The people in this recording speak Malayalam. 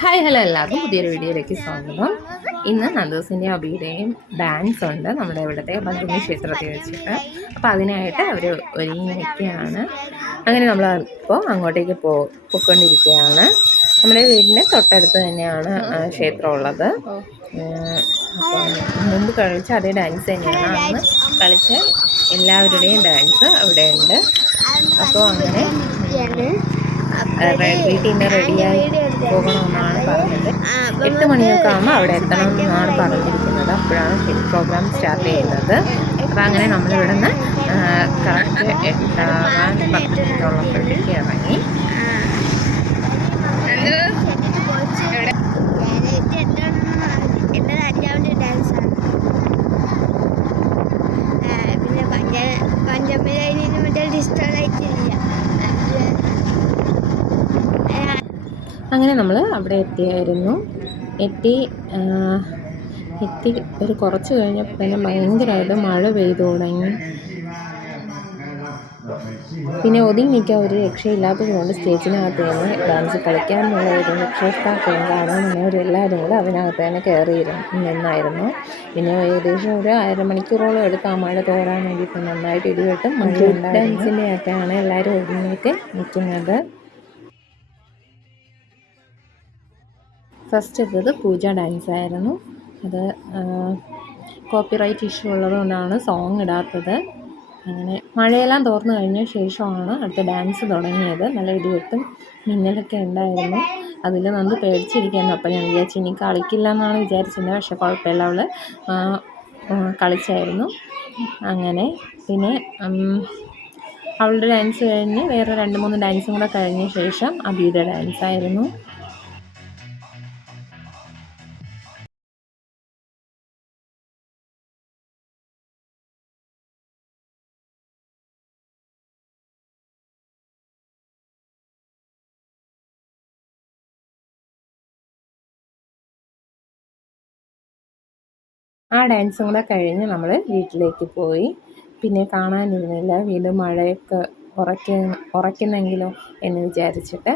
ഹായ് ഹലോ എല്ലാവർക്കും പുതിയൊരു വീഡിയോയിലേക്ക് സ്വാഗതം. ഇന്ന് നന്ദൂസിൻ്റെയും അബിയുടെയും ഡാൻസ് ഉണ്ട് നമ്മുടെ ഇവിടുത്തെ പഞ്ചമി ക്ഷേത്രത്തിൽ വെച്ചിട്ട്. അപ്പോൾ അതിനായിട്ട് അവർ ഒരുങ്ങി നിൽക്കുകയാണ്. അങ്ങനെ നമ്മൾ ഇപ്പോൾ അങ്ങോട്ടേക്ക് പോയിക്കൊണ്ടിരിക്കുകയാണ്. നമ്മുടെ വീടിൻ്റെ തൊട്ടടുത്ത് തന്നെയാണ് ക്ഷേത്രം ഉള്ളത്. അപ്പോൾ മുമ്പ് കളിച്ച അതേ ഡാൻസ് തന്നെയാണ് അന്ന് കളിച്ച എല്ലാവരുടെയും ഡാൻസ് അവിടെ ഉണ്ട്. അപ്പോൾ അങ്ങനെ വീട്ടിൽ നിന്ന് റെഡിയായി പോകണമെന്നാണ് പറഞ്ഞത്. 8 മണിയൊക്കെ ആകുമ്പോൾ അവിടെ എത്തണം എന്നാണ് പറഞ്ഞിരിക്കുന്നത്. അപ്പോഴാണ് പ്രോഗ്രാം സ്റ്റാർട്ട് ചെയ്യുന്നത്. അപ്പോൾ അങ്ങനെ നമ്മളിവിടെ നിന്ന് കറക്റ്റ് 8:10 മിനിറ്റോളപ്പോഴത്തേക്ക് ഇറങ്ങി. അങ്ങനെ നമ്മൾ അവിടെ എത്തി ഒരു കുറച്ച് കഴിഞ്ഞപ്പോൾ തന്നെ ഭയങ്കരമായിട്ട് മഴ പെയ്തു തുടങ്ങി. പിന്നെ ഒതുങ്ങി നിൽക്കാൻ ഒരു രക്ഷയില്ലാത്തത് കൊണ്ട് സ്റ്റേജിനകത്ത് തന്നെ ഡാൻസ് കളിക്കാനുള്ള ഒരു രക്ഷാസ്ഥാനം കാണാമെന്നവരെല്ലാവരും കൂടെ അതിനകത്ത് തന്നെ കയറി നിന്നായിരുന്നു. പിന്നെ ഏകദേശം ഒരു അരമണിക്കൂറോളം എടുത്ത് ആ മഴ തോരാൻ വേണ്ടിയിട്ട് നന്നായിട്ട് ഇടിവെട്ടും മഴ ഡാൻസിൻ്റെ ഒക്കെയാണ് എല്ലാവരും ഒരുങ്ങിയിട്ട് നിൽക്കുന്നത്. ഫസ്റ്റ് ഇട്ടത് പൂജ ഡാൻസ് ആയിരുന്നു. അത് കോപ്പിറൈറ്റ് ഇഷ്യൂ ഉള്ളതുകൊണ്ടാണ് സോങ് ഇടാത്തത്. അങ്ങനെ മഴയെല്ലാം തോർന്നു കഴിഞ്ഞ ശേഷമാണ് അടുത്ത ഡാൻസ് തുടങ്ങിയത്. നല്ല ഇടിവെട്ടും മിന്നലൊക്കെ ഉണ്ടായിരുന്നു. അതിൽ നന്ന് പേടിച്ചിരിക്കുന്നു. അപ്പം ഞാൻ വിചാരിച്ചു ഇനി കളിക്കില്ല എന്നാണ് വിചാരിച്ചിരുന്നത്. പക്ഷെ കുഴപ്പമില്ല, അവൾ കളിച്ചായിരുന്നു. അങ്ങനെ പിന്നെ അവളുടെ ഡാൻസ് കഴിഞ്ഞ് വേറെ 2-3 ഡാൻസും കൂടെ കഴിഞ്ഞ ശേഷം അബിയുടെ ഡാൻസായിരുന്നു. ആ ഡാൻസും കൂടെ കഴിഞ്ഞ് നമ്മൾ വീട്ടിലേക്ക് പോയി. പിന്നെ കാണാനിരുന്നില്ല, വീണ്ടും മഴയൊക്കെ ഉറയ്ക്കുന്നെങ്കിലോ എന്ന് വിചാരിച്ചിട്ട്.